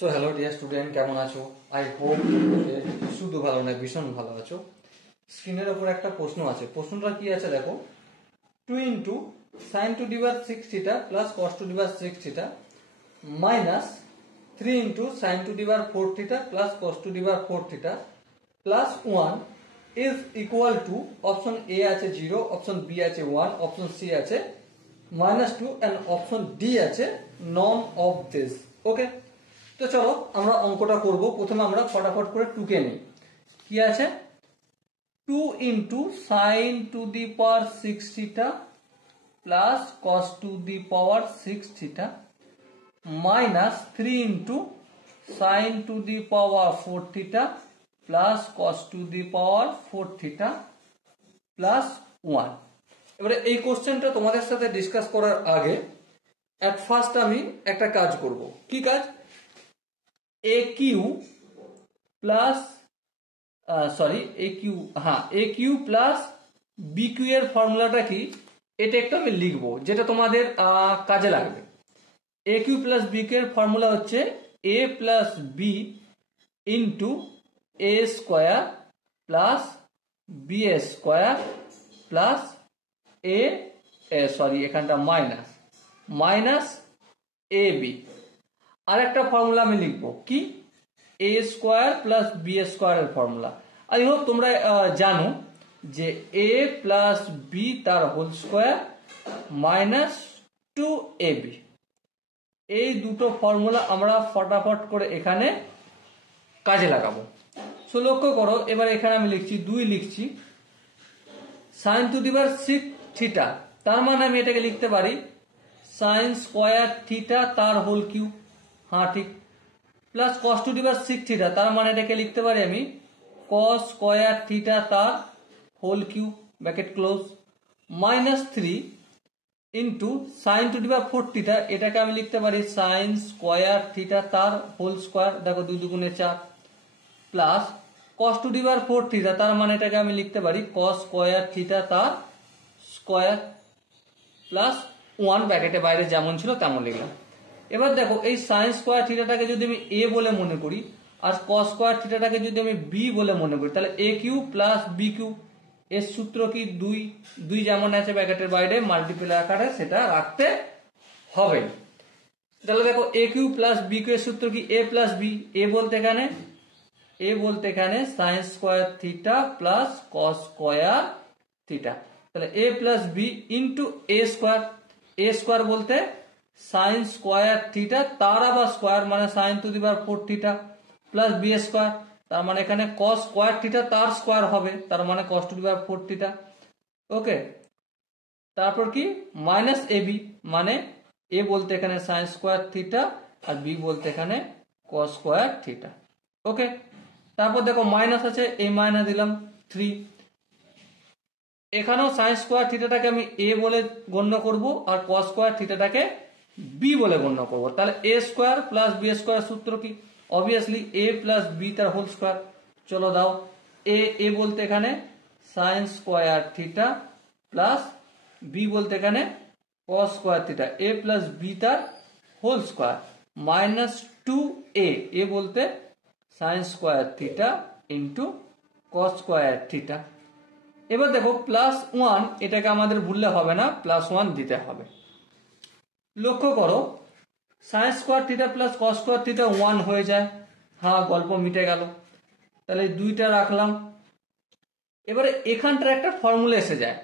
So hello dear student, কেমন আছো? I hope শুধু ভালো না, ভীষণ ভালো আছো। স্ক্রিনের ওপর একটা প্রশ্ন আছে। প্রশ্নটা কি আছে দেখো, 2 into sine to the power 6 theta plus cos to the power 6 theta minus 3 into sine to the power 4 theta plus cos to the power 4 theta plus 1 is equal to, option A আছে 0, option B আছে 1, option C আছে -2 and option D আছে none of this. ওকে, তো চলো আমরা অঙ্কটা করব। প্রথমে আমরা ফটাফট করে 2 কে নিই। কি আছে, 2 into sine to the power 6 theta plus cos to the power 6 theta minus 3 into sine to the power 4 theta plus cos to the power 4 theta plus 1। এবারে এই কোশ্চেনটা তোমাদের সাথে ডিসকাস করার আগে এট ফার্স্ট আমি একটা কাজ করব। কি কাজ? এ কিউ প্লাস এ কিউ প্লাস বি কিউ এর ফর্মুলাটা কি, এটা একটু আমি লিখবো, যেটা তোমাদের কাজে লাগবে। A cube plus B cube এর ফর্মুলা হচ্ছে A plus B into A square plus B square plus এখানটা মাইনাস এ বি। আর একটা ফর্মুলা আমি লিখবো, কি, A square plus B square এর ফর্মুলা। আই হোপ তোমরা জানো যে এ প্লাস বি তার হোল স্কোয়ার মাইনাস 2ab। এই দুটো ফর্মুলা আমরা ফটাফট করে এখানে কাজে লাগাবো। সো লক্ষ্য করো, এবার এখানে আমি লিখছি 2 লিখছি sine to the power 6 theta, তার মানে আমি এটাকে লিখতে পারি সাইন স্কোয়ার থিটা তার হোল কিউব। হ্যাঁ ঠিক। Plus cos to the power 6 theta, তার মানে এটাকে লিখতে পারি আমি কস স্কোয়ার থিটা তার whole cube bracket close minus 3 into sine to the power 4 theta, এটাকে আমি লিখতে পারি সাইন স্কোয়ার থিটা তার হোল স্কোয়ার, দেখো 2 দুগুণে 4, plus cos to the power 4 theta, তার মানে এটাকে আমি লিখতে পারি কস স্কোয়ার থিটা তার স্কোয়ার প্লাস 1 ব্র্যাকেটে বাইরে যেমন ছিল তেমন লিখলাম। এবার দেখো, এই সাইন স্কোয়ার থিটাটাকে যদি আমি এ বলে মনে করি আর কস স্কোয়ার থিটাটাকে যদি আমি বি বলে মনে করি, তাহলে এ কিউ প্লাস বি কিউ এর সূত্র কি 2 যেমন আছে ব্র্যাকেটের বাইরে মাল্টিপ্লাই আকারে সেটা রাখতে হবে। তাহলে দেখো a cube plus B cube এর সূত্র কি, এ প্লাস বি। এ বলতে এখানে sine square theta plus cos square theta, তাহলে a plus B into A square বলতে সাইন স্কোয়ার থিটা তার আবার স্কোয়ার মানে sine to the power 4 theta plus B square, তার মানে এখানে কস স্কোয়ার থিটা তার স্কোয়ার হবে, তার মানে কস to the power 4 theta. Okay, তারপর কি মাইনাস এ বি, মানে এ বলতে এখানে সাইন স্কোয়ার থিটা আর বি বলতে এখানে কস স্কোয়ার থিটা। ওকে, তারপর দেখো মাইনাস আছে, এই মাইনাস দিলাম 3। এখানেও সাইন স্কোয়ার থিটাটাকে আমি এ বলে গণ্য করব আর কস স্কোয়ার থিটাটাকে বি বলে গণ্য করব। তাহলে a square plus B square সূত্র কি, অবভিয়াসলি এ প্লাস বি তার হোল স্কোয়ার। চলো দাও, এ বলতে এখানে sine square theta plus B বলতে এখানে কস স্কোয়ার থিটা, এ প্লাস বি তার whole square minus 2a, a বলতে sine square theta into cos square theta. এবার দেখো প্লাস 1, এটাকে আমাদের ভুললে হবে না, প্লাস 1 দিতে হবে। লক্ষ্য করো sign square theta plus cos square theta 1 হয়ে যায়। হ্যাঁ, গল্প মিটে গেল। তাহলে 2টা রাখলাম। এবারে এখানটার একটা ফর্মুলা এসে যায়,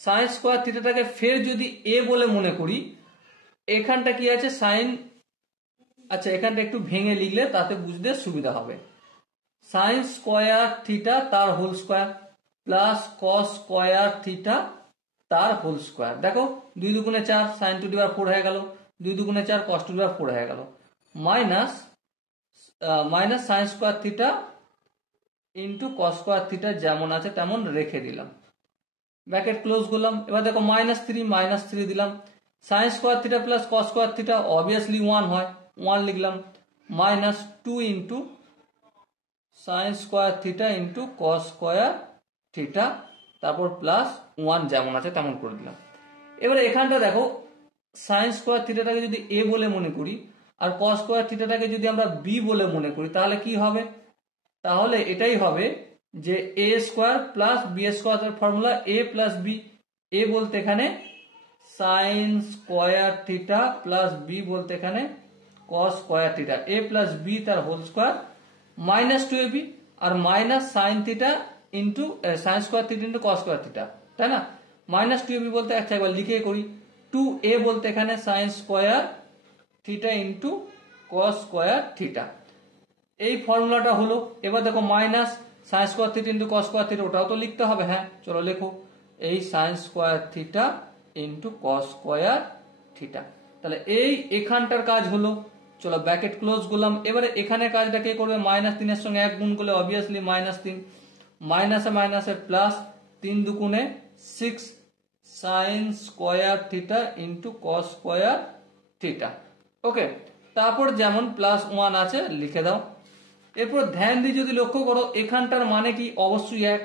সাইন স্কোয়ার থিটাটাকে ফের যদি এ বলে মনে করি, এখানটা কি আছে সাইন, আচ্ছা এখানটা একটু ভেঙে লিখলে তাতে বুঝতে সুবিধা হবে। সাইন স্কোয়ার থিটা তার whole square plus cos square theta তার হোল স্কোয়ার। দেখো 2 দুগুণে 4 সাইন টু দি পাওয়ার 4 হয়ে গেল, 2 দুগুণে 4 কস টু দি পাওয়ার 4 হয়ে গেল, minus sine square theta into cos square theta যেমন আছে তেমন রেখে দিলাম, ব্র্যাকেট ক্লোজ করলাম। এবার দেখো -3 দিলাম, sign square theta plus cos square theta obviously 1 হয়, 1 লিখলাম, minus 2 into sine square theta into cos square theta, তারপর প্লাস 1 যেমন আছে তেমন করে দিলাম। এবারে এখানটা দেখো সাইন স্কোয়ার থিটাটাকে যদি এ বলে মনে করি আর কস স্কোয়ার থিটাটাকে যদি আমরা বি বলে মনে করি তাহলে কি হবে, তাহলে এটাই হবে যে A square plus B square formula A plus B. এ বলতে এখানে sine square theta plus B বলতে এখানে কস স্কোয়ার থিটা, এ প্লাস বি তার হোল স্কোয়ার মাইনাস 2ab আর minus sine theta into sine square theta into cos square theta, তাই না। Minus 2ab বলতে একটা একবার লিখে করি, 2a বলতে এখানে sine square theta into cos square theta, এই ফর্মুলাটা হলো। এবার দেখো minus sine square theta into cos square theta, ওটাও তো লিখতে হবে, হ্যাঁ চলো লেখো, এই sign square theta into cos square theta. তাহলে এই এখানটার কাজ হলো, চলো ব্র্যাকেট ক্লোজ করলাম। এবারে এখানে কাজটা কে করবে, মাইনাস 3 এর সঙ্গে 1 গুণ করলে অবভিয়াসলি মাইনাস 3, মাইনাসে মাইনাসে প্লাস 3 দুগুণে 6 sine square theta into cos square theta. Okay, তারপর যেমন প্লাস 1 আছে লিখে দাও। এরপর ধ্যান দিয়ে যদি লক্ষ্য করো এখানটার মানে কি, অবশ্যই 1,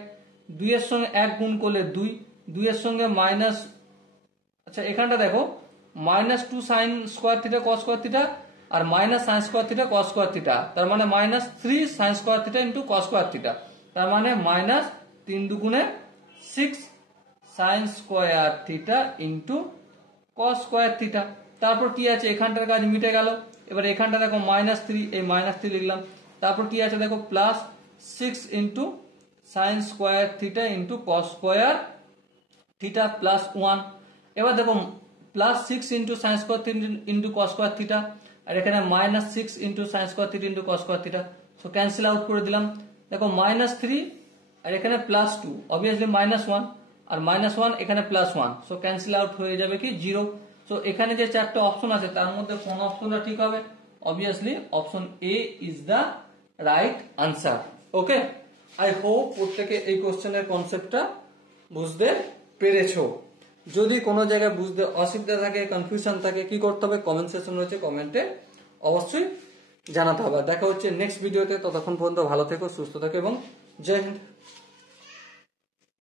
2 এর সঙ্গে 1 গুণ করলে 2, 2 এর সঙ্গে মাইনাস, আচ্ছা এখানটা দেখো minus 2 sine square theta cos square theta আর minus sine square theta cos square theta, তার মানে minus 3 sine square theta into cos square theta, তার মানে মাইনাস 3 দুগুণে 6 sine square theta into cos square theta. তারপর কি আছে, এখানটার কাজ মিটে গেল। এবার এখানটা দেখো মাইনাস 3, এই মাইনাস 3 লিখলাম। তারপর কি আছে দেখো plus 6 into sine square theta into cos square theta plus 1। এবার দেখো plus 6 into sine square theta into cos square theta, আর এখানে minus 6 into sine square theta into cos square theta, so cancel out করে দিলাম। দেখো minus 3 আর এখানে plus 2, obviously minus 1 আর মাইনাস 1 এখানে প্লাস 1, সো ক্যান্সেল আউট হয়ে যাবে কি 0। সো এখানে যে চারটে অপশন আছে তার মধ্যে কোন অপশনটা ঠিক হবে, obviously option A is the right answer. Okay, I hope প্রত্যেকে এই কোশ্চেনের কনসেপ্টটা বুঝতে পেরেছো। যদি কোনো জায়গায় বুঝতে অসুবিধা থাকে, কনফিউশন থাকে, কি করতে হবে, কমেন্ট সেকশন রয়েছে, কমেন্টে অবশ্যই জানাতে হবে। দেখা হচ্ছে নেক্সট ভিডিওতে, ততক্ষণ পর্যন্ত ভালো থেকো, সুস্থ থেকো এবং জয় হিন্দ।